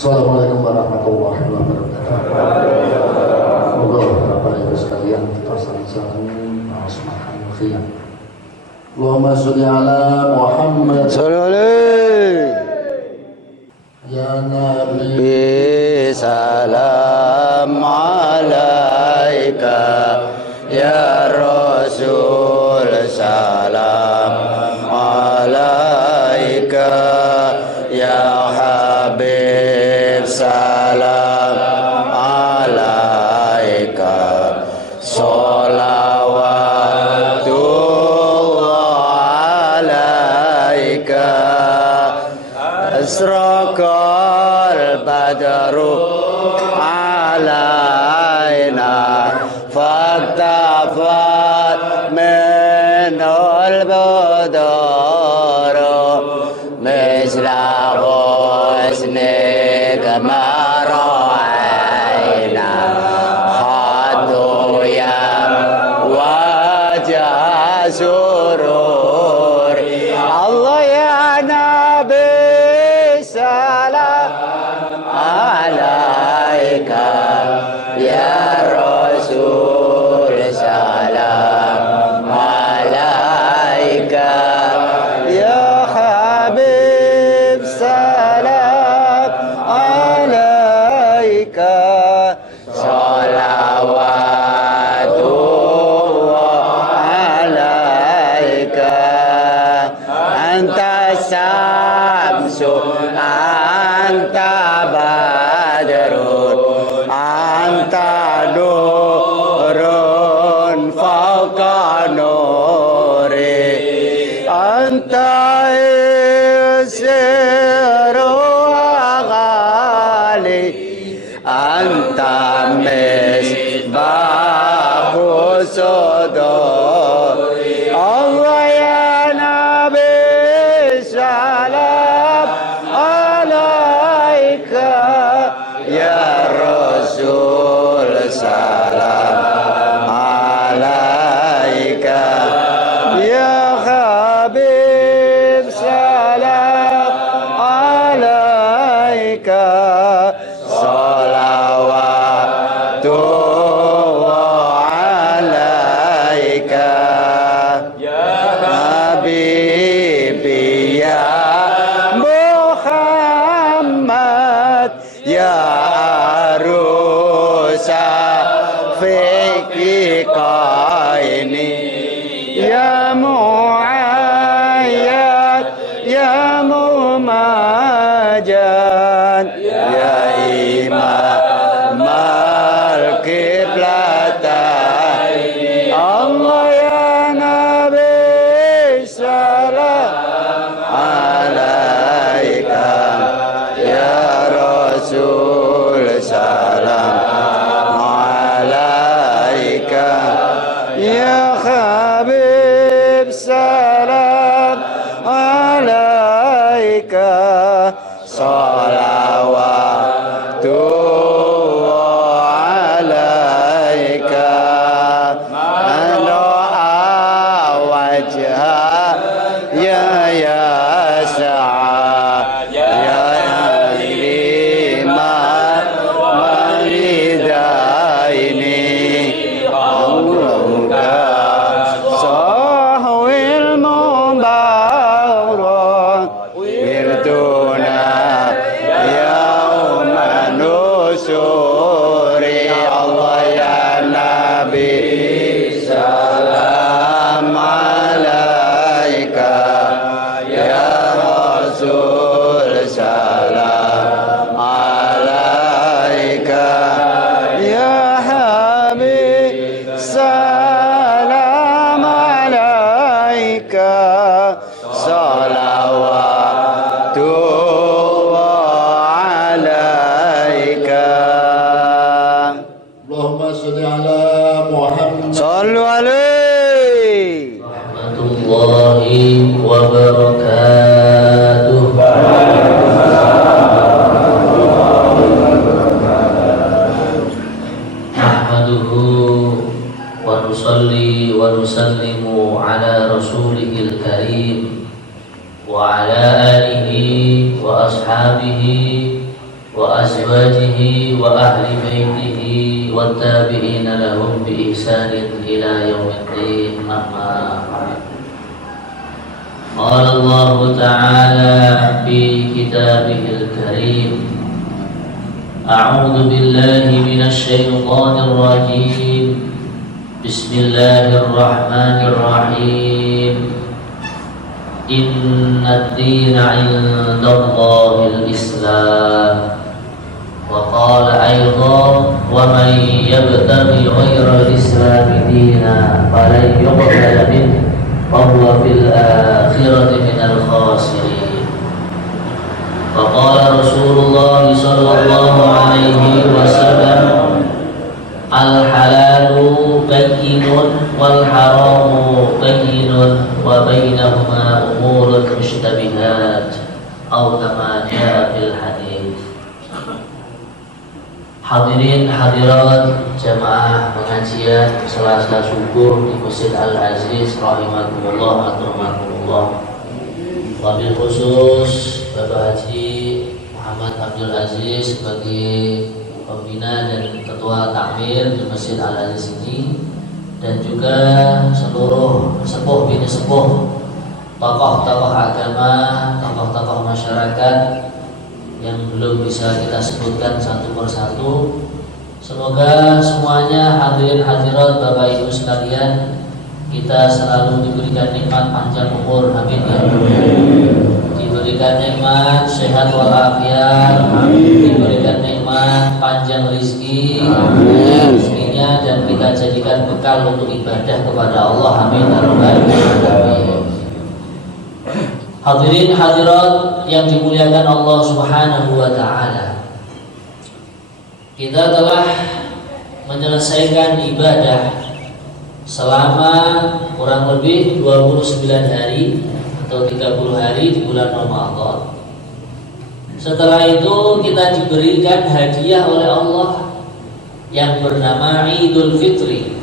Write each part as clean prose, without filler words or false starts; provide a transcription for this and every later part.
Assalamualaikum warahmatullahi wabarakatuh. Semoga Bapak Ibu sekalian kita saling-saling semangat khiyam. Allahumma sholli ala Muhammad ya Nabi salam alaika ya Rasul salam alaika ya Habib salam alaika sholawatullah alaika asraqal badru alaina faktafat minul buduru misla husnika ma ra'ayna khatu ya wajah surur Allah ya Nabi salam alaika ya Rasul salam alaika ya Habib salam alaika salawatullah alaika anta samsu anta badrun anta nurun fauqa nuri anta isiru ghali anta misbahu sudur Allah ya Nabi salam alaika ya Rasul salam alaika ya Habib salam alaika salawatullah alaika ya Habibi ya Muhammad ya arusa fikri qaini ya muayyad ya mumajan ya imam al-qiblatain Allah ya Nabi salam alaika ya Rasul salam alaika ya Habib salam alaika salawatullah alaika doa wajah ya sa'a ya lima walidaini Allahumma sahwil mubarak wirduna yauman nusuri Allah ya Nabi salam alaika ya Rasul salam alaika ya Habib salam alaika salawatullah alaika Allahumma sholli ala Muhammad sallu alaihi warahmatullahi wabarakatuh. Nahmaduhu wa nusalli wa nusallimu ala rasulihil karim wa ala alihi wa ashabihi wa وأزواجه وأهل بيته والتابعين لهم بإحسان إلى يوم الدين أما بعد. قال الله تعالى في كتابه الكريم: أعوذ بالله من الشيطان الرجيم. بسم الله الرحمن الرحيم. إن الدين عند الله الإسلام. وقال أيضا: ومن يبتغي غير الإسلام دينا فلن يقبل منه وهو في الآخرة من الخاسرين. وقال رسول الله صلى الله عليه وسلم: الحلال بين والحرام بين وبينهما أمور مشتبهات أو كما جاء في الحديث. Hadirin hadirat jamaah pengajian Selasa subuh di Masjid Al-Aziz rahimakumullah akramakumullah. Wabil khusus Bapak Haji Muhammad Abdul Aziz sebagai pembina dan ketua takmir di Masjid Al-Aziz ini, dan juga seluruh sepuh bini sepuh, tokoh-tokoh agama, tokoh-tokoh masyarakat yang belum bisa kita sebutkan satu persatu. Semoga semuanya hadirin hadirat Bapak Ibu sekalian, kita selalu diberikan nikmat panjang umur, amin ya. Diberikan nikmat sehat walafiat, diberikan nikmat panjang rizki, rezekinya, dan kita jadikan bekal untuk ibadah kepada Allah, amin ya rabbal alamin. Hadirin hadirat yang dimuliakan Allah Subhanahu wa taala, kita telah menyelesaikan ibadah selama kurang lebih 29 hari atau 30 hari di bulan Ramadan. Setelah itu kita diberikan hadiah oleh Allah yang bernama Idul Fitri,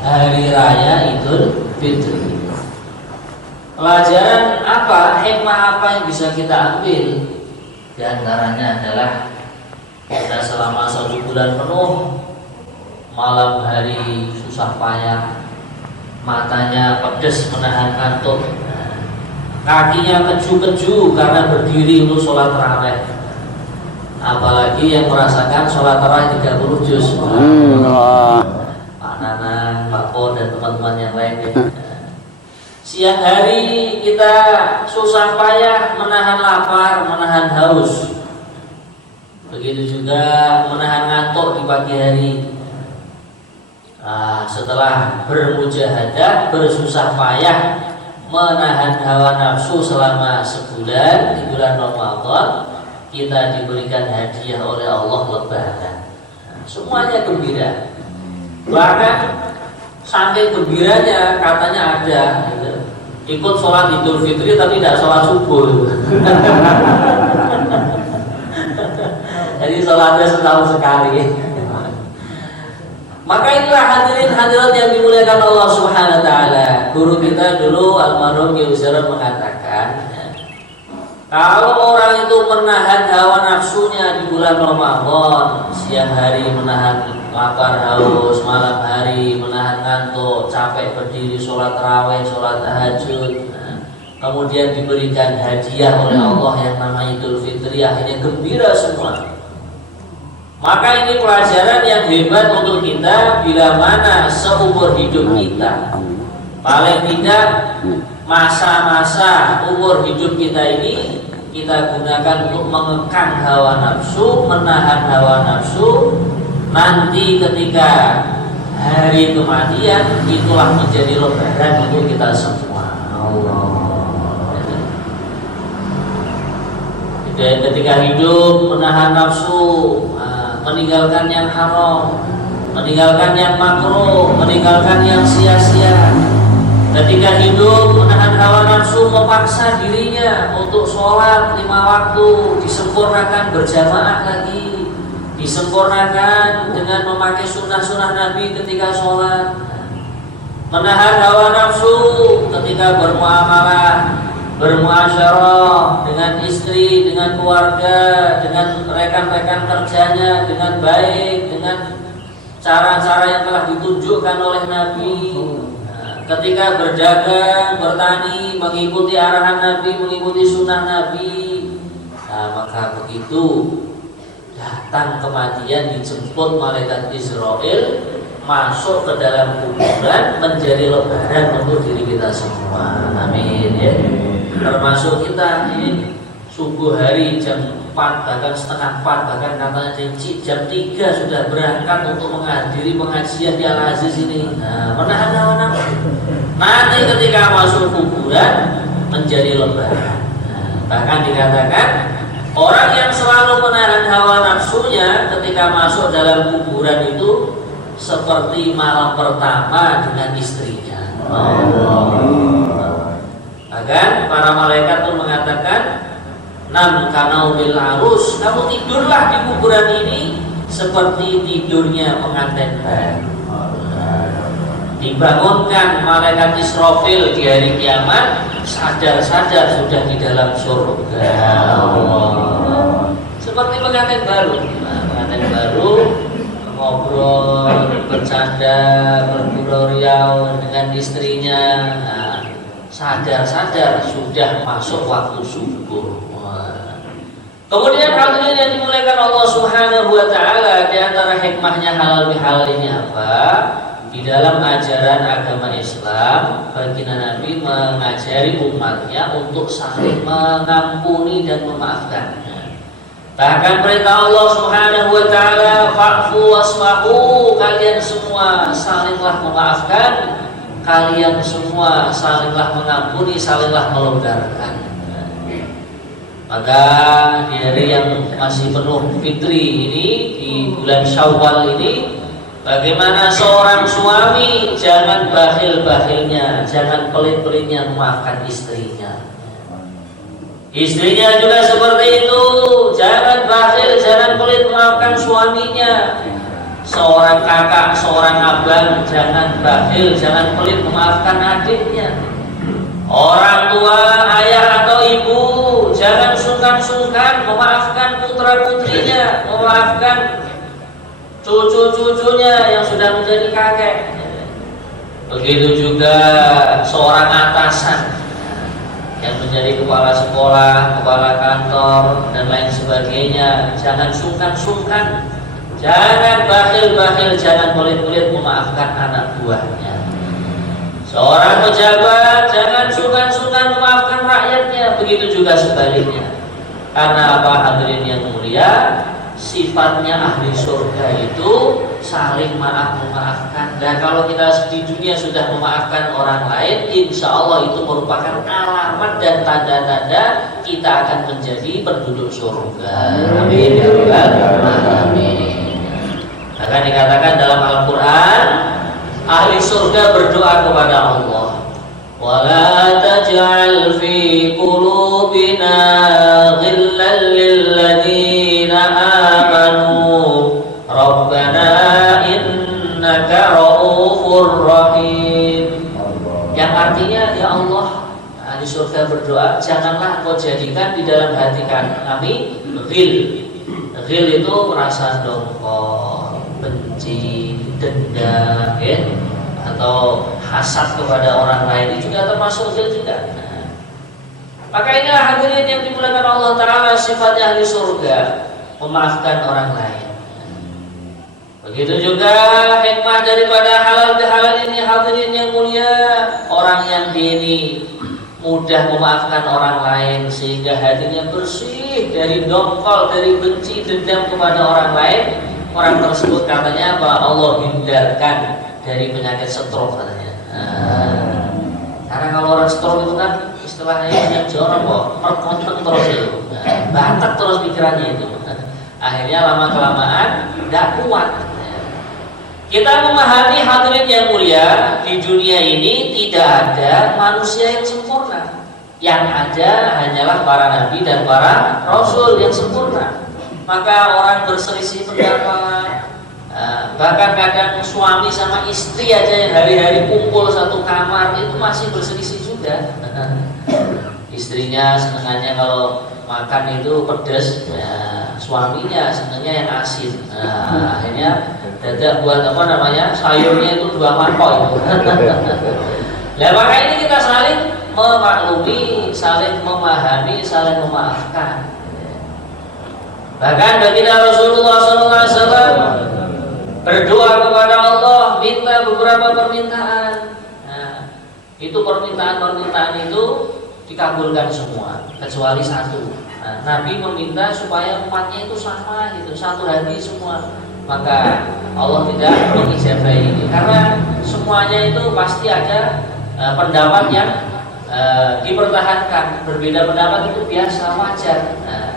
Hari Raya Idul Fitri. Pelajaran apa, hikmah apa yang bisa kita ambil? Di antaranya adalah kita selama 1 bulan penuh malam hari susah payah, matanya pedes menahan ngantuk, kakinya keju-keju karena berdiri untuk sholat tarawih. Apalagi yang merasakan sholat tarawih 30 juz, Pak Nana, Pak Po, dan teman-teman yang lainnya. Siang hari kita susah payah menahan lapar, menahan haus. Begitu juga menahan ngantuk di pagi hari. Setelah bermujahadah, bersusah payah menahan hawa nafsu selama sebulan di bulan Ramadan, kita diberikan hadiah oleh Allah Lebaran. Semuanya gembira. Bahkan saking gembiranya katanya ada gitu, ikut sholat Idul Fitri tapi tidak sholat subuh. Jadi sholatnya setahun sekali. Maka inilah hadirin hadirat yang dimuliakan Allah Subhanahu wa taala. Guru kita dulu almarhum Ki Ustaz mengatakan, kalau orang itu menahan hawa nafsunya di bulan Ramadan, siang hari menahan lapar haus, malam hari menahan ngantuk, capek berdiri sholat tarawih, sholat tahajud, kemudian diberikan hadiah oleh Allah yang namanya Idul Fitri, akhirnya gembira semua. Maka ini pelajaran yang hebat untuk kita, bila mana seumur hidup kita, paling tidak masa-masa umur hidup kita ini kita gunakan untuk mengekang hawa nafsu, menahan hawa nafsu. Nanti ketika hari kematian, itulah menjadi lebaran untuk kita semua. Allah. Ketika hidup menahan nafsu, meninggalkan yang haram, meninggalkan yang makruh, meninggalkan yang sia-sia. Ketika hidup menahan hawa nafsu, memaksa dirinya untuk sholat 5 waktu, disempurnakan berjamaah lagi, disempurnakan dengan memakai sunnah-sunnah Nabi ketika sholat. Menahan hawa nafsu ketika bermuamalah, bermuasyarah dengan istri, dengan keluarga, dengan rekan-rekan kerjanya dengan baik, dengan cara-cara yang telah ditunjukkan oleh Nabi. Ketika berdagang, bertani, mengikuti arahan Nabi, mengikuti sunnah Nabi, maka begitu datang kematian, dijemput malaikat Israel, masuk ke dalam kuburan, menjadi lebaran untuk diri kita semua. Amin ya. Termasuk kita ini subuh hari jam 4, bahkan setengah 4, bahkan katanya jam 3 sudah berangkat untuk menghadiri pengajian di Al-Aziz ini. Menahan hawa nafsu. Nanti ketika masuk kuburan menjadi lebaran. Bahkan dikatakan orang yang selalu menahan hawa nafsunya ketika masuk dalam kuburan itu seperti malam pertama dengan istrinya. Bahkan para malaikat pun mengatakan, nam kanaumil arus, kamu tidurlah di kuburan ini seperti tidurnya pengantin baru. Dibangunkan malaikat Israfil di hari kiamat, sadar-sadar sudah di dalam surga. Seperti pengantin baru. Pengantin baru ngobrol, bercanda, bergurau riau dengan istrinya. Sadar-sadar sudah masuk waktu subuh. Kemudian hadirin yang dimuliakan Allah Subhanahu wa taala, di antara hikmahnya halal bihalal ini apa? Di dalam ajaran agama Islam, baginda Nabi mengajari umatnya untuk saling mengampuni dan memaafkan. Bahkan perintah Allah Subhanahu wa taala, fa'fu wasfahu, kalian semua salinglah memaafkan, kalian semua salinglah mengampuni, salinglah melonggarkan. Maka di hari yang masih penuh fitri ini, di bulan Syawal ini, bagaimana seorang suami jangan bakhil-bakhilnya, jangan pelit-pelitnya memaafkan istrinya. Istrinya juga seperti itu, jangan bakhil, jangan pelit memaafkan suaminya. Seorang kakak, seorang abang jangan bakhil, jangan pelit memaafkan adiknya. Orang tua, ayah atau ibu jangan sungkan-sungkan memaafkan putra-putrinya, memaafkan cucu-cucunya yang sudah menjadi kakek. Begitu juga seorang atasan yang menjadi kepala sekolah, kepala kantor, dan lain sebagainya, jangan sungkan-sungkan, jangan bakhil-bakhil, jangan pelit-pelit memaafkan anak buahnya. Seorang pejabat jangan sungkan-sungkan memaafkan rakyatnya, begitu juga sebaliknya. Karena apa hadirin yang mulia, sifatnya ahli surga itu saling maaf-memaafkan. Dan kalau kita di dunia sudah memaafkan orang lain, insya Allah itu merupakan alamat dan tanda-tanda kita akan menjadi penduduk surga. Amin ya rabbal alamin. Akan dikatakan dalam Al-Quran, ahli surga berdoa kepada Allah, wala taj'al fi qulubina ghillan lil ladzina amanu rabbana innaka raufur rahim. Yang artinya, ya Allah, ahli surga berdoa, janganlah Engkau jadikan di dalam hati kami ghil. Ghil itu merasa dongkol, benci, dendam, ya, atau hasad kepada orang lain, itu juga termasuk ghil juga. Maka inilah hadirin yang dimuliakan Allah Ta'ala, sifatnya ahli surga, memaafkan orang lain. Begitu juga hikmah daripada halal bihalal ini, hadirin yang mulia, orang yang ini mudah memaafkan orang lain sehingga hatinya bersih dari dongkol, dari benci, dendam kepada orang lain. Orang tersebut katanya apa? Allah hindarkan dari penyakit stroke katanya. Karena kalau orang stroke itu kan istilahnya yang jorok kok, perkonteng terus itu, batak terus pikirannya itu. Akhirnya lama kelamaan tidak kuat. Kita memahami hadirin yang mulia, di dunia ini tidak ada manusia yang sempurna. Yang ada hanyalah para nabi dan para rasul yang sempurna. Maka orang berselisih pendapat, bahkan kadang suami sama istri aja yang hari-hari kumpul satu kamar itu masih berselisih juga. Istrinya senengannya kalau makan itu pedas, ya, suaminya senengnya yang asin. Nah, akhirnya dadak buat apa namanya, sayurnya itu 2 mangkok. Nah, maka ini kita saling memaklumi, saling memahami, saling memaafkan. Bahkan baginda Rasulullah SAW berdoa kepada Allah, minta beberapa permintaan. Nah, itu permintaan itu dikabulkan semua kecuali satu. Nah, Nabi meminta supaya umatnya itu sama gitu, satu hati semua. Maka Allah tidak mengijabahi ini karena semuanya itu pasti ada pendapat yang dipertahankan. Berbeda pendapat itu biasa, wajar. Nah,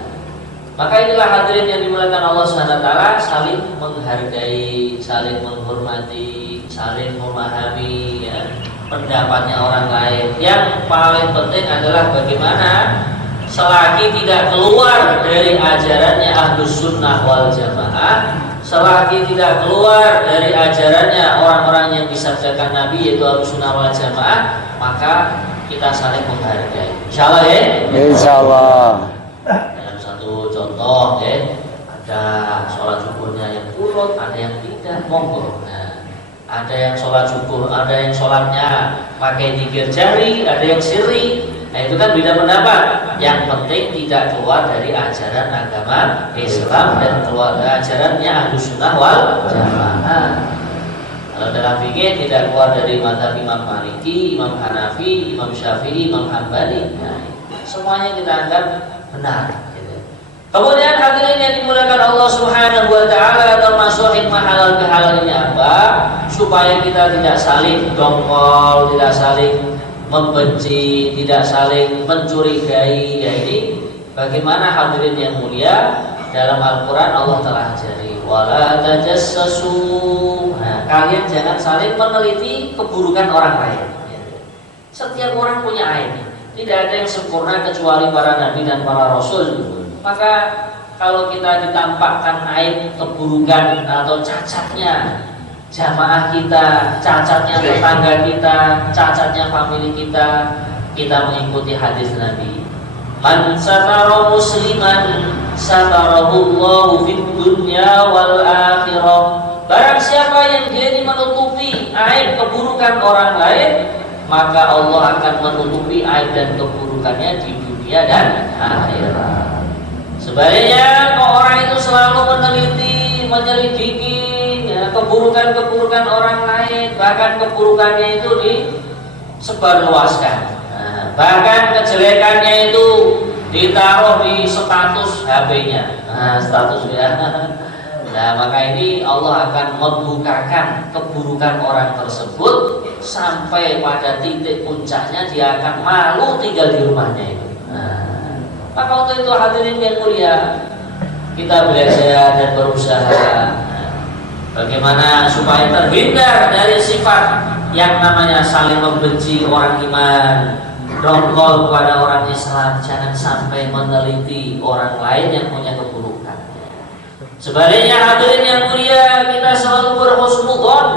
maka inilah hadirin yang dimuliakan Allah SWT, saling menghargai, saling menghormati, saling memahami ya, pendapatnya orang lain. Yang paling penting adalah bagaimana selagi tidak keluar dari ajarannya Ahlus Sunnah wal Jamaah, selagi tidak keluar dari ajarannya orang-orang yang disabdakan Nabi yaitu Ahlus Sunnah wal Jamaah, maka kita saling menghargai. Insyaallah ya. Insyaallah. Dalam satu contoh ya, ada sholat subuhnya yang kurut, ada yang tidak, monggo. Ada yang sholat subuh, ada yang sholatnya pakai zikir jari, ada yang sirri. Nah itu kan beda pendapat. Yang penting tidak keluar dari ajaran agama Islam dan keluar dari ajarannya Ahlus Sunnah wal Jamaah. Kalau dalam fikih tidak keluar dari mazhab Imam Maliki, Imam Hanafi, Imam Syafi'i, Imam Hambali. Nah, semuanya kita anggap benar. Kemudian hadirin yang dimuliakan Allah Subhanahu wa taala, termasuk hikmah halal bihalal ini apa? Supaya kita tidak saling dongkol, tidak saling membenci, tidak saling mencurigai. Ya ini bagaimana hadirin yang mulia, dalam Al-Qur'an Allah telah ajari wala tajassasu. Nah, kalian jangan saling meneliti keburukan orang lain. Setiap orang punya aib. Tidak ada yang sempurna kecuali para nabi dan para rasul. Maka kalau kita ditampakkan aib, keburukan atau cacatnya jamaah kita, cacatnya tetangga kita, cacatnya famili kita, kita mengikuti hadis Nabi. Man satara musliman satarahullahu fid dunya wal akhirah. Barang siapa yang dia menutupi aib keburukan orang lain, maka Allah akan menutupi aib dan keburukannya di dunia dan akhirat. Sebaliknya, kalau orang itu selalu meneliti, menyelidiki ya, keburukan-keburukan orang lain, bahkan keburukannya itu disebarluaskan, nah, bahkan kejelekannya itu ditaruh di status HP-nya, nah, status ya. Nah, maka ini Allah akan membukakan keburukan orang tersebut sampai pada titik puncaknya dia akan malu tinggal di rumahnya itu. Nah, maka untuk itu hadirin yang mulia, kita belajar dan berusaha bagaimana supaya terhindar dari sifat yang namanya saling membenci orang iman, dongkol kepada orang Islam. Jangan sampai meneliti orang lain yang punya keburukan. Sebaliknya hadirin yang mulia, kita selalu berhusnudzon,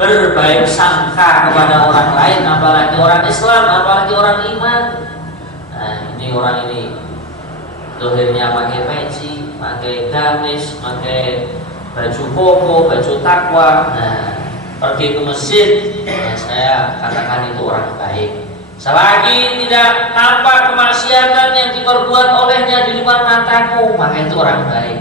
berbaik sangka kepada orang lain, apalagi orang Islam, apalagi orang iman. Nah, ini orang ini dohirnya pakai peci, pakai gamis, pakai baju koko, baju takwa. Nah, pergi ke masjid, nah, saya katakan itu orang baik. Selagi tidak nampak kemaksiatan yang diperbuat olehnya di luar mataku, maka itu orang baik.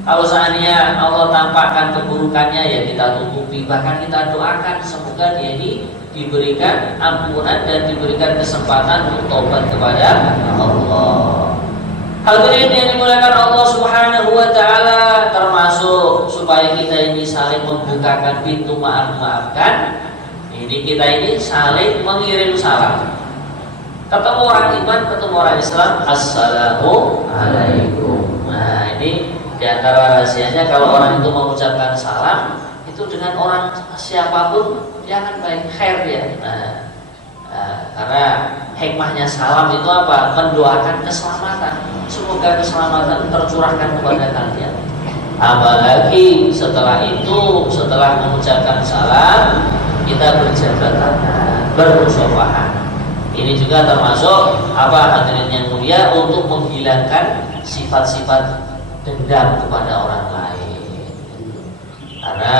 Kalau seandainya Allah tampakkan keburukannya, ya kita tutupi, bahkan kita doakan semoga dia ini diberikan ampunan dan diberikan kesempatan untuk taubat kepada Allah. Hadirin yang dimuliakan Allah Subhanahu wa taala, termasuk supaya kita ini saling membukakan pintu maaf-maafkan. Ini kita ini saling mengirim salam. Ketemu orang iman, ketemu orang Islam, assalamu alaikum. Nah, ini di antara rahasianya kalau orang itu mengucapkan salam itu dengan orang siapapun jangan baik khair ya. Karena hikmahnya salam itu apa? Mendoakan keselamatan. Semoga keselamatan tercurahkan kepada kalian. Apalagi setelah itu, setelah mengucapkan salam, kita berjabat tangan, bermusyafahah. Ini juga termasuk apa hadirin yang mulia untuk menghilangkan sifat-sifat dendam kepada orang lain. Karena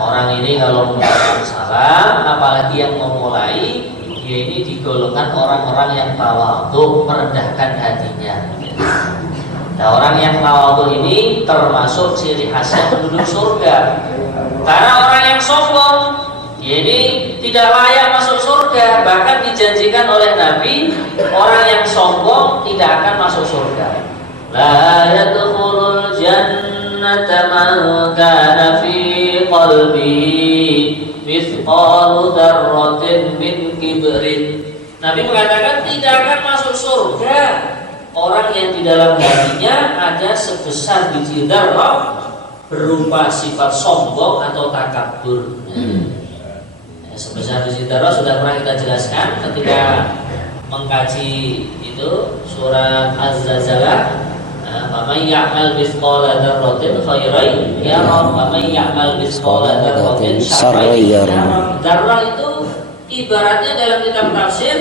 orang ini kalau mengucapkan salam, apalagi yang memulai, dia ini digolongkan orang-orang yang tawadhu, merendahkan hatinya. Nah, orang yang tawadhu ini termasuk ciri khasnya penduduk surga. Karena orang yang sombong, dia ini tidak layak masuk surga. Bahkan dijanjikan oleh Nabi, orang yang sombong tidak akan masuk surga. La yadkhulul jannata man kana fi qalbihi mithqalu dzarratin min kibrin. Nabi mengatakan tidak akan masuk surga orang yang di dalam hatinya ada sebesar biji dzarrah berupa sifat sombong atau takabur. Sebesar biji dzarrah sudah pernah kita jelaskan ketika mengkaji itu surat Az-Zalzalah. Faman ya'mal mithqala dzarratin khairan yarah wa man ya'mal mithqala dzarratin syarran yarah. Dzarrah itu ibaratnya dalam kitab tafsir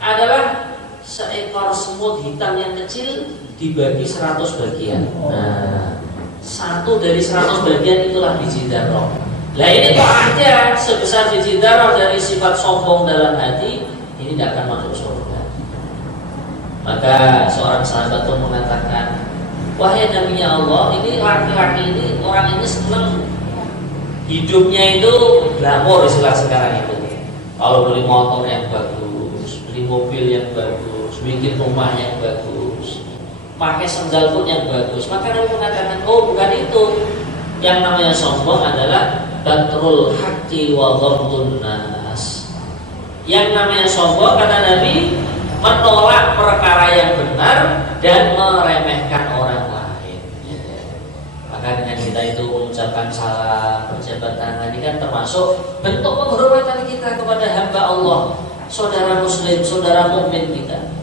adalah seekor semut hitam yang kecil dibagi 100 bagian. Nah, satu dari 100 bagian itulah biji dzarrah. Lah ini kok ada sebesar biji dzarrah dari sifat sombong dalam hati, ini tidak akan masuk surga. Maka seorang sahabat pun mengatakan, wahai Nabi Allah, ini laki-laki ini, orang ini senang hidupnya itu glamor istilah sekarang itu. Kalau beli motor yang bagus, beli mobil yang bagus, bikin rumah yang bagus, pakai sandal pun yang bagus. Maka Nabi mengatakan, oh bukan itu. Yang namanya sombong adalah batrul haqqi wa ghamtun nas. Yang namanya sombong kata Nabi, menolak perkara yang benar dan meremehkan orang lain. Maka dengan kita itu mengucapkan salam, berjabat tangan, ini kan termasuk bentuk penghormatan kita kepada hamba Allah, saudara muslim, saudara mukmin kita.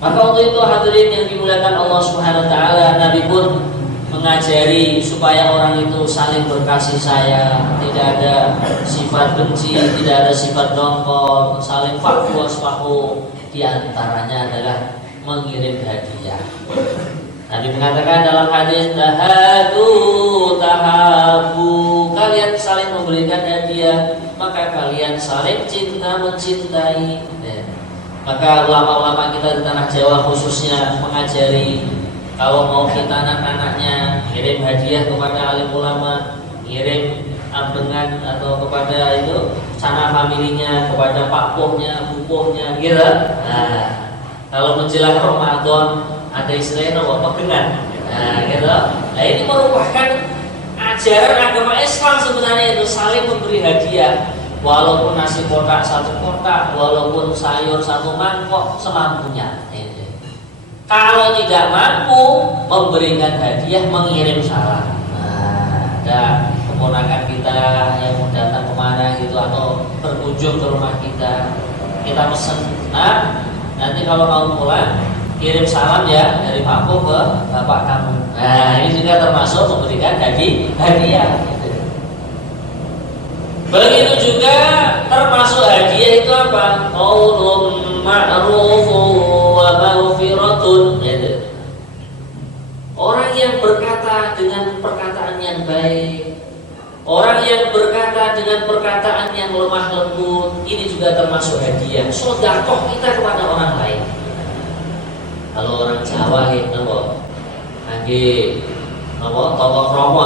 Maka untuk itu hadirin yang dimuliakan Allah Subhanahu wa taala, Nabi pun mengajari supaya orang itu saling berkasih sayang, tidak ada sifat benci, tidak ada sifat dongkol, saling fakhu wasfahu. Di antaranya adalah mengirim hadiah. Nabi mengatakan dalam hadis, tahadu tahabu, kalian saling memberikan hadiah, maka kalian saling cinta mencintai. Maka ulama-ulama kita di tanah Jawa khususnya mengajari, kalau mau kita anak-anaknya kirim hadiah kepada alim ulama, kirim ambengan atau kepada itu sana familinya, kepada pak pohnya, bupohnya, gitu. Nah, kalau menjelang Ramadan ada istilahnya apa pegenan, gitu. Nah, ini merupakan ajaran agama Islam sebenarnya, itu saling memberi hadiah. Walaupun nasi kotak 1 kotak, walaupun sayur 1 mangkok, semampunya. Kalau tidak mampu memberikan hadiah, mengirim salam. Nah, ada keponakan kita yang mau datang kemana gitu atau berkunjung ke rumah kita pesen, nah nanti kalau kamu pulang kirim salam ya dari Pak Po ke bapak kamu. Nah, ini juga termasuk memberikan hadiah. Begitu juga termasuk hadiah itu apa? Qaulun ma'rufun wa maghfiratun. Orang yang berkata dengan perkataan yang baik, orang yang berkata dengan perkataan yang lemah lembut, ini juga termasuk hadiah, sedekah kita kepada orang lain. Kalau orang Jawa itu nggih napa tata krama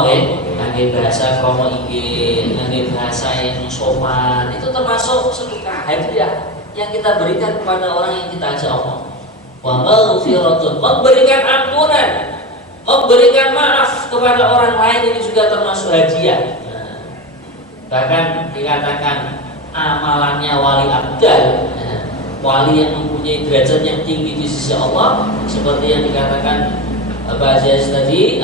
nggih bahasa krama inggih, nggih bahasa yang sopan, itu termasuk sedekah hadiah yang kita berikan kepada orang yang kita ajak omong. Wa maghfiratun, memberikan ampunan, memberikan maaf kepada orang lain, ini juga termasuk hadiah. Bahkan dikatakan amalannya wali abdal, wali yang mempunyai derajat yang tinggi di sisi Allah, seperti yang dikatakan Pak Aziz tadi,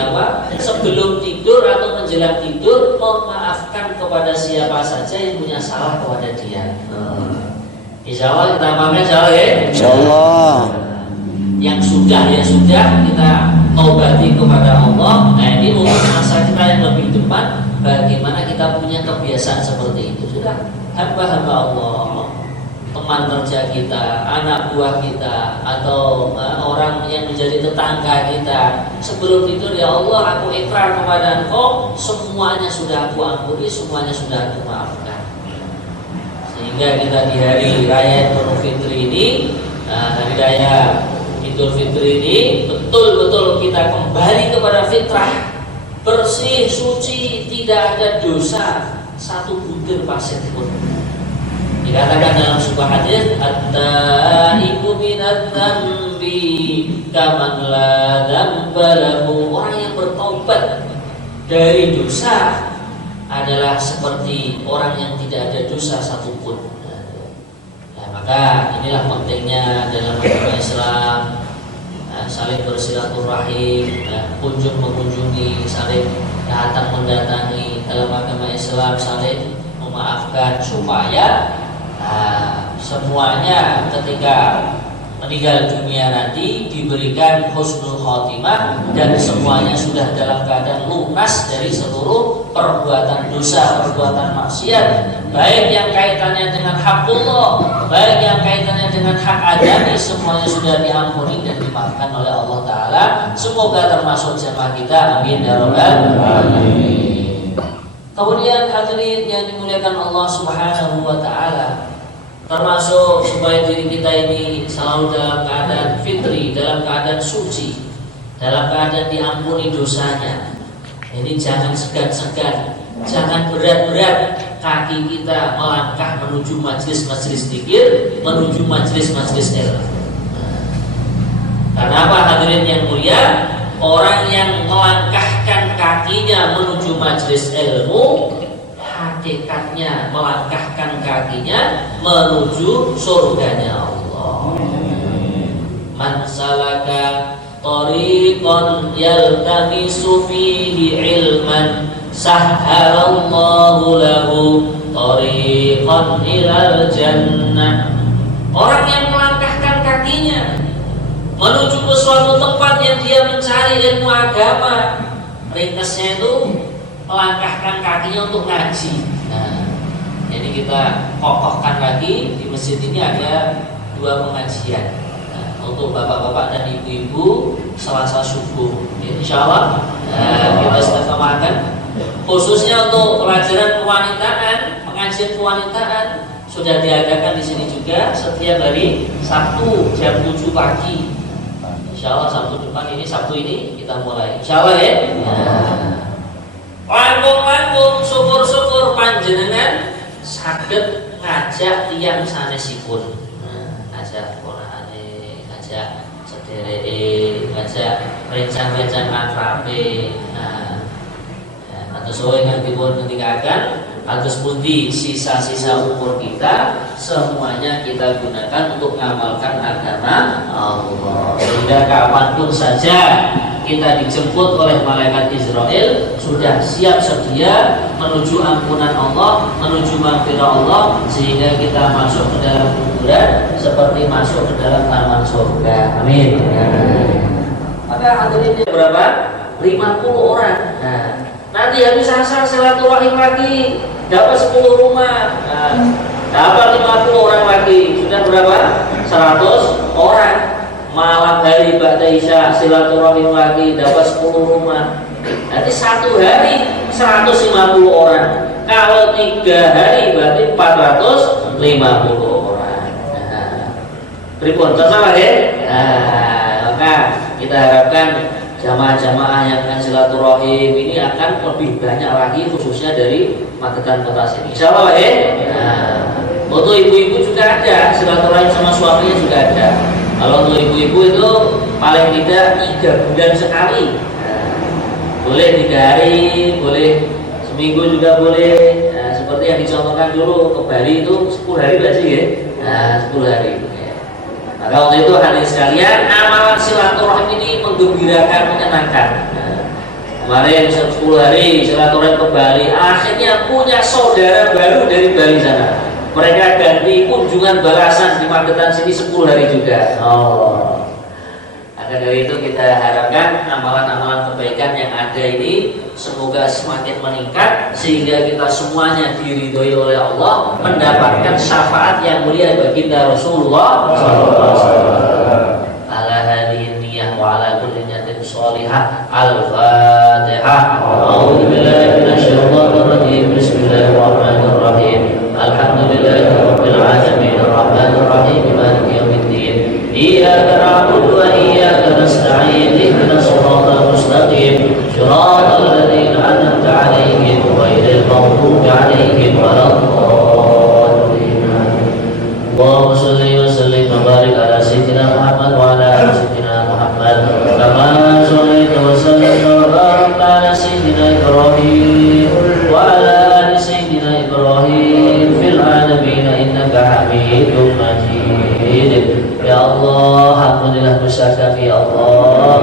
sebelum tidur atau menjelang tidur memaafkan kepada siapa saja yang punya salah kepada dia. Insya Allah kita maafkan, insya Allah ya. Insya Allah. Yang sudah ya sudah, kita taubati kepada Allah. Nah, ini untuk masa kita yang lebih depan, bagaimana kita punya kebiasaan seperti itu. Sudah hamba-hamba Allah, teman kerja kita, anak buah kita, atau orang yang menjadi tetangga kita, sebelum tidur, ya Allah, aku ikrar kepada Engkau, semuanya sudah aku ampuni, semuanya sudah aku maafkan. Sehingga kita di hari raya Idul Fitri ini, hari raya Idul Fitri ini, betul-betul kita kembali kepada fitrah, bersih, suci, tidak ada dosa satu butir pasir pun. Dikatakan dalam sebuah hadis, at-taibu minadz dzambi kaman la dzamba lahu. Orang yang bertaubat dari dosa adalah seperti orang yang tidak ada dosa satupun. Maka inilah pentingnya dalam agama Islam, saling bersilaturahim, kunjung mengunjungi, saling datang mendatangi. Dalam agama Islam saling memaafkan, supaya semuanya ketika meninggal dunia nanti diberikan husnul khotimah, dan semuanya sudah dalam keadaan lunas dari seluruh perbuatan dosa, perbuatan maksiat, baik yang kaitannya dengan hakullah, baik yang kaitannya dengan hak adami, semuanya sudah diampuni dan dimaafkan oleh Allah Ta'ala. Semoga termasuk jamaah kita, amin ya rabbal alamin. Kemudian hadirin yang dimuliakan Allah Subhanahu wa Ta'ala, termasuk supaya diri kita ini selalu dalam keadaan fitri, dalam keadaan suci, dalam keadaan diampuni dosanya. Ini jangan segan-segan, jangan berat-berat kaki kita melangkah menuju majlis-majlis zikir, menuju majlis-majlis ilmu. Karena apa hadirin yang mulia? Orang yang melangkahkan kakinya menuju majlis ilmu, hakikatnya melangkahkan kakinya menuju surganya Allah. Man salaka tariqan yaltamisu fihi ilman sahhalallahu lahu tariqan ilal jannah. Orang yang melangkahkan kakinya menuju ke suatu tempat yang dia mencari ilmu agama, ringkasnya itu melangkahkan kakinya untuk ngaji. Nah, jadi kita kokohkan lagi di masjid ini ada 2 pengajian. Nah, untuk bapak-bapak dan ibu-ibu Selasa subuh, insya Allah kita sudah samakan. Khususnya untuk pelajaran kewanitaan, pengajian kewanitaan sudah diadakan di sini juga setiap hari Sabtu jam 7 pagi. Insya Allah Sabtu depan ini, Sabtu ini kita mulai. Insya Allah ya. Langkung-langkung syukur-syukur panjenengan saged ngajak tiyang sanesipun, ngajak ponakane, ngajak sedereke, ngajak rencang-rencang akrabe. Sesuai dengan dipun ngendikaken atus pundi sisa-sisa umur kita, semuanya kita gunakan untuk mengamalkan agama Allah. Sehingga kapanpun saja kita dijemput oleh malaikat Israel, sudah siap sedia menuju ampunan Allah, menuju maghfirah Allah, sehingga kita masuk ke dalam kuburan seperti masuk ke dalam taman surga. Amin. Maka hadirin berapa? 50 orang. Nanti habis asar silaturahim lagi, dapat 10 rumah, dapat 50 orang lagi, sudah berapa? 100 orang. Malam hari Ba'da Isya silaturahim lagi, dapat 10 rumah. Nanti 1 hari 150 orang. Kalau 3 hari berarti 450 orang. Pripun, salah ya? Maka kita harapkan jamaah-jamaah yang akan silaturahim ini akan lebih banyak lagi, khususnya dari Magetan kota sini. Insya Allah ya. Untuk ibu-ibu juga ada silaturahim sama suaminya juga ada. Kalau untuk ibu-ibu itu paling tidak 3 bulan sekali. Boleh 3 hari, boleh seminggu juga boleh. Seperti yang dicontohkan dulu ke Bali itu 10 hari berarti ya. 10 hari. Maka untuk itu hadirin sekalian, amalan silaturahim ini menggembirakan, menyenangkan. Kemarin 10 hari silaturahim ke Bali, akhirnya punya saudara baru dari Bali sana. Mereka ganti kunjungan balasan di Magetan sini 10 hari juga. Maka dari itu kita harapkan amalan-amalan kebaikan yang ada ini semoga semakin meningkat sehingga kita semuanya diridhoi oleh Allah, mendapatkan syafaat yang mulia baginda Rasulullah SAW. Ala hadhihi niyyah wa ala kulli niyatin shalihah. Al-Fatihah. A'udzu billahi minasyaitonir rajim. Bismillahirrahmanirrahim. Alhamdulillahirabbil alamin arrahmanir rahim maliki yaumiddin. Iyyaka na'budu wa iyyaka nasta'in. Ihdinas siratal mustaqim. Shiratal ladzina an'amta 'alaihim ghairil maghdubi 'alaihim waladdallin. Allahumma shalli wa sallim wa barik ala sayyidina Muhammad wa ala ali sayyidina Muhammad kama shallaita wa sallamta wa barakta ala sayyidina Ibrahim wa ala ali sayyidina Ibrahim fil alamin innaka Hamidum Majid. Ya Allah, ampunilah dosa kami ya Allah,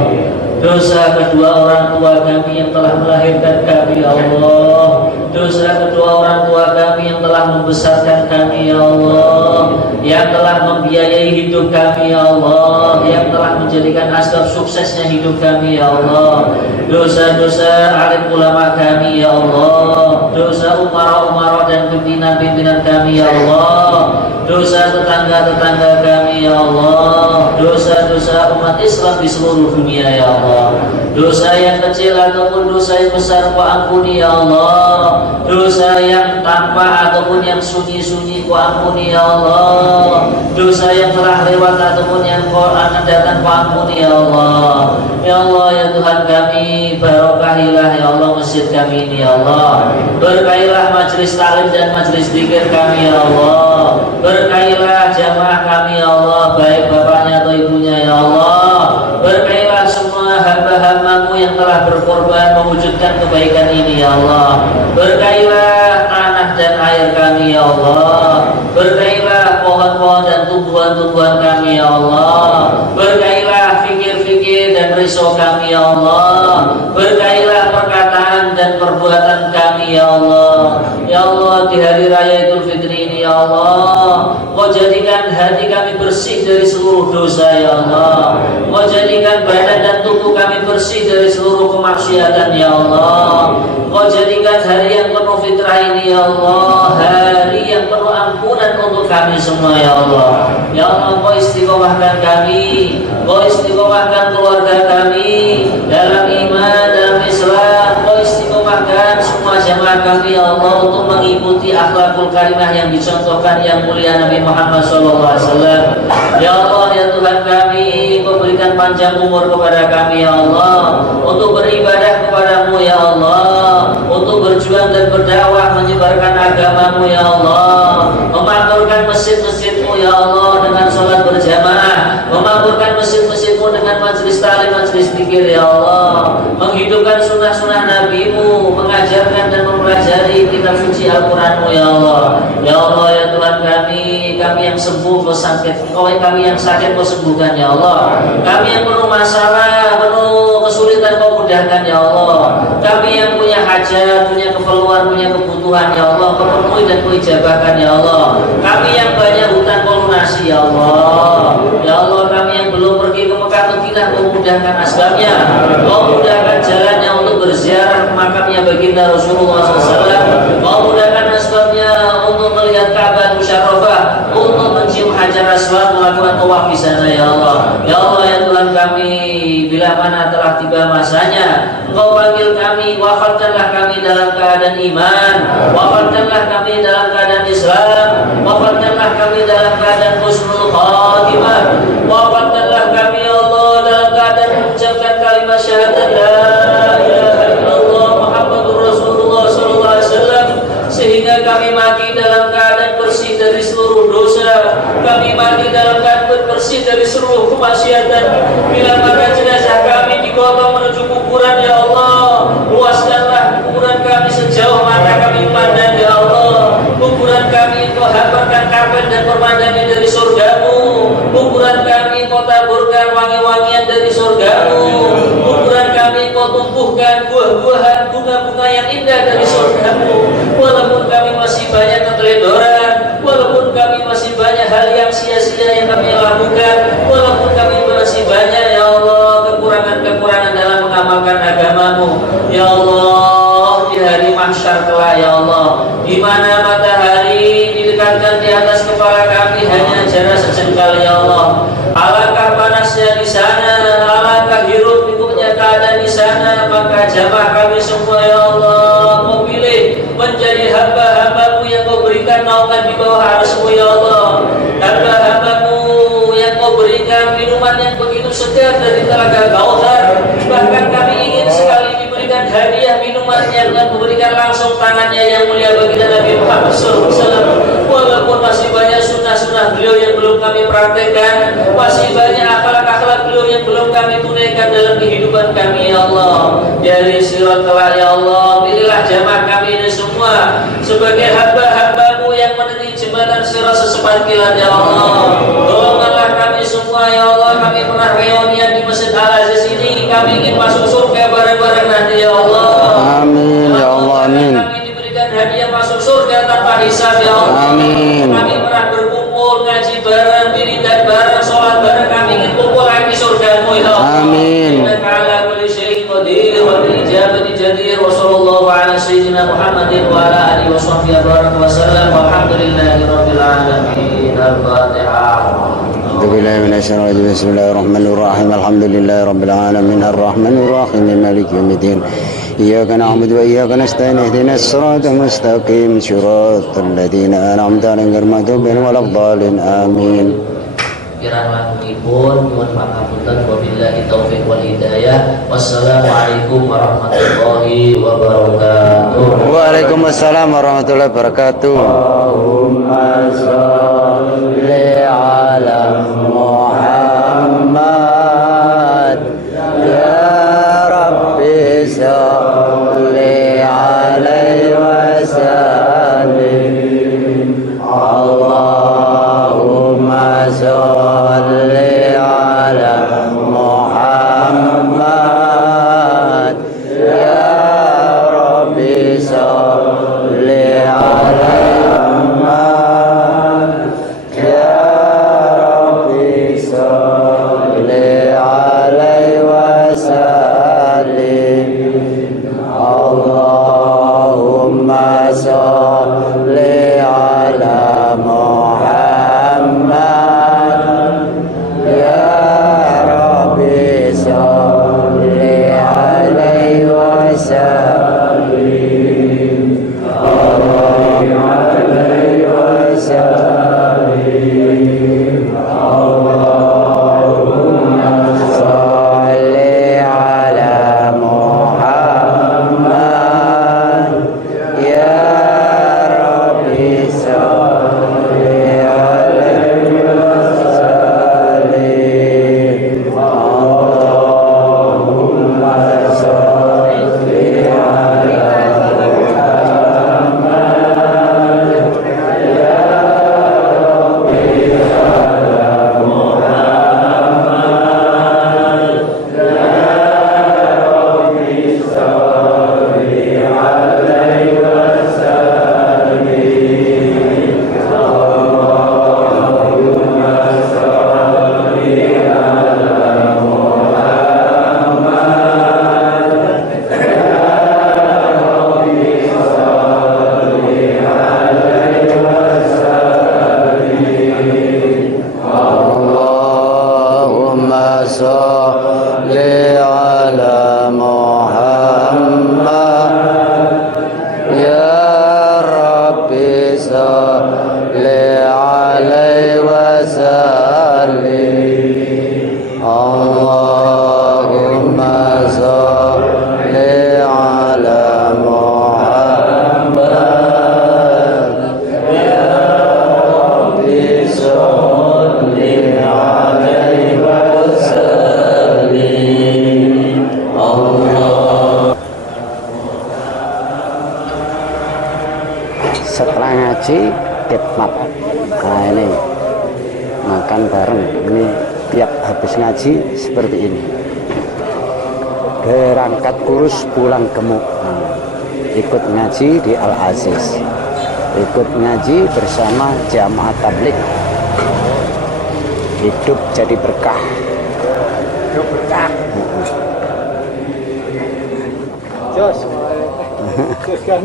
dosa kedua orang tua kami yang telah melahirkan kami ya Allah, dosa kedua orang tua kami yang telah membesarkan kami ya Allah, yang telah membiayai hidup kami ya Allah, yang telah menjadikan asbab suksesnya hidup kami ya Allah, dosa-dosa alim ulama kami ya Allah, dosa umara-umara dan pimpinan-pimpinan kami ya Allah, dosa tetangga-tetangga kami ya Allah, dosa-dosa umat Islam di seluruh dunia ya Allah, dosa yang kecil ataupun dosa yang besar Kau ampuni ya Allah, dosa yang tampak ataupun yang sunyi-sunyi Kau ampuni ya Allah, dosa yang telah lewat ataupun yang Kau akan datang Kau ampuni ya Allah. Ya Allah ya Tuhan kami, barakahilah ya Allah masjid kami ini ya Allah, berkahilah majelis taklim dan majelis zikir kami ya Allah, berkahilah jamaah kami ya Allah, baik bapaknya atau ibunya ya Allah, berkahilah semua hamba-hambamu yang telah berkorban mewujudkan kebaikan ini ya Allah, berkahilah tanah dan air kami ya Allah, berkahilah pohon-pohon dan tumbuhan-tumbuhan kami ya Allah, berkahilah fikir-fikir dan risau kami ya Allah, berkahilah perkataan dan perbuatan kami ya Allah. Ya Allah, di hari raya Idul Fitri ini ya Allah, Kau jadikan hati kami bersih dari seluruh dosa ya Allah, Kau jadikan badan dan tubuh kami bersih dari seluruh kemaksiatan ya Allah, Kau jadikan hari yang penuh fitrah ini ya Allah, hari yang penuh ampunan untuk kami semua ya Allah. Ya Allah, Kau istiqomahkan kami, Kau istiqomahkan keluarga kami dalam iman, dalam Islam, Kau istiqomahkan semua jamaah kami ya Allah untuk mengikuti akhlakul karimah yang dicontohkan yang mulia Nabi Muhammad SAW. Ya Allah ya Tuhan kami, Kau berikan panjang umur kepada kami ya Allah untuk beribadah kepadamu ya Allah, untuk berjuang dan berdakwah menyebarkan agamamu ya Allah, memakmurkan masjid-masjidmu ya Allah dengan sholat berjamaah, memakmurkan masjid-masjidmu dengan majelis taklim, majelis zikir ya Allah, menghidupkan sunnah-sunnah nabimu, mengajarkan dan mempelajari kitab suci Al-Quranmu ya Allah. Ya Allah ya Tuhan kami yang sembuh Kau sakit, kami yang sakit Kau sembuhkan ya Allah, kami yang penuh masalah, penuh kesulitan Kau mudahkan ya Allah, kami yang punya hajat, punya keperluan, punya kebutuhan ya Allah, Kau penuhi dan Kau ijabahkan ya Allah, kami yang banyak hutang Kau lunasi ya Allah. Ya Allah, kami yang belum pergi ke Mekah Madinah Kau mudahkan asbabnya, Kau mudahkan jalannya untuk berziarah makamnya baginda Rasulullah SAW, Kau mudahkan asbabnya untuk melihat Ka'bah Musyarrafah, untuk mencium Hajar Aswad, melakukan tawaf di sana ya Allah. Ya Allah ya Tuhan kami, bila mana telah tiba masanya Engkau panggil kami, wafatkanlah kami dalam keadaan iman, wafatkanlah kami dalam keadaan Islam, wafatkanlah kami dalam keadaan husnul khatimah, wafatkanlah kami ya Allah dalam keadaan mengucapkan kalimat syahadat la ilaha illallah Muhammadur Rasulullah sallallahu alaihi wasallam, sehingga kami mati dalam keadaan bersih dari seluruh dosa, kami mati dalam keadaan bersih dari seluruh kemaksiatan. Bila mana jenazah kami digotong menuju kuburan ya Allah, luaskanlah kuburan kami sejauh mata kami pandang ya Allah, kuburan kami Kau hamparkan karpet dan permadani dari surgamu, kuburan kami Kau taburkan wangi-wangian dari surgamu, kuburan kami Kau tumbuhkan buah-buahan, bunga-bunga yang indah dari surgamu. Walaupun kami masih banyak keteledoran, walaupun kami masih banyak hal yang sia-sia yang kami lakukan, walaupun kami masih banyak ya Allah Ya Allah, di hari mahsyar kelak ya Allah, di mana matahari didekatkan di atas kepala kami hanya jarak sejengkal ya Allah. Alangkah panasnya di sana, alangkah hiruk pikuknya keadaan di sana, maka jamaah kami semua ya Allah, Kau pilih menjadi hamba-hambamu yang Kau berikan naungan di bawah arsy-Mu ya Allah. Hamba-hambamu yang Kau berikan minuman yang begitu segar dari telaga Kautsar. Bahkan kami ingin sekali diberikan hadiah minuman yang memberikan langsung tangannya yang mulia baginda Nabi Muhammad SAW. Walaupun masih banyak sunnah-sunnah beliau yang belum kami praktekkan, masih banyak akhlak-akhlak beliau yang belum kami tunaikan dalam kehidupan kami ya Allah. Dari sirat kelak ya Allah, pilihlah jamaah kami ini semua sebagai hamba-hambamu yang meniti jembatan sirat secepat kilat ya Allah. Tolonglah kami semua ya Allah. Kami pernah reunian di Masjid Al-Aziz ini, kami ingin masuk surga bareng-bareng nanti ya Allah. Amin ya Allah, amin. Kami diberikan hadiah masuk surga tanpa hisab ya Allah. Amin. Kami pernah berkumpul ngaji bareng, wiridan bareng, sholat bareng. Kami ingin kumpul lagi surga-Mu ya Allah. Amin. Innaka ala kulli syai'in qadir wa bil ijabati jadir. Wa sallallahu ala sayyidina Muhammadin wa ala alihi wa sahbihi wa sallam. Walhamdulillahi rabbil alamin. Al-Fatihah. أعوذ بالله من الشيطان الرجيم بسم الله الرحمن الرحيم الحمد لله رب العالمين الرحمن الرحيم مالك يوم الدين إياك نعبد وإياك نستعين اهدنا الصراط المستقيم صراط الذين أنعمت عليهم غير المغضوب عليهم ولا الضالين آمين. Kirahlanipun nyuwun pangapunten wabillahi taufik wal hidayah. Wassalamualaikum warahmatullahi wabarakatuh. Waalaikumsalam warahmatullahi wabarakatuh. Allahumma sholli ala Muhammad ya Rabbi sholli alaihi wasallim. Allahumma sholli ala Muhammad ya Rabbi sholli ala Muhammad ya Rabbi sholli alaihi wasallim. Allahumma sholli ala Muhammad ya Rabbi sholli alaihi wasallim. Alaihi wasallim. Allahumma sholli ala Muhammad ya Rabbi sholli alaihi wasallim. Allahumma sholli Allahumma sholli ala Muhammad ya Rabbi sholli alaihi wasallim. Allahumma sholli ala Muhammad ya Rabbi sholli alaihi wasallim. Allah. Setelah ngaji khidmat, nah ini makan bareng, ini tiap habis ngaji seperti ini, berangkat kurus pulang gemuk. Nah, ikut ngaji di Al-Aziz, ikut ngaji bersama jamaah tabligh, hidup jadi berkah. Hidup berkah. Terus kan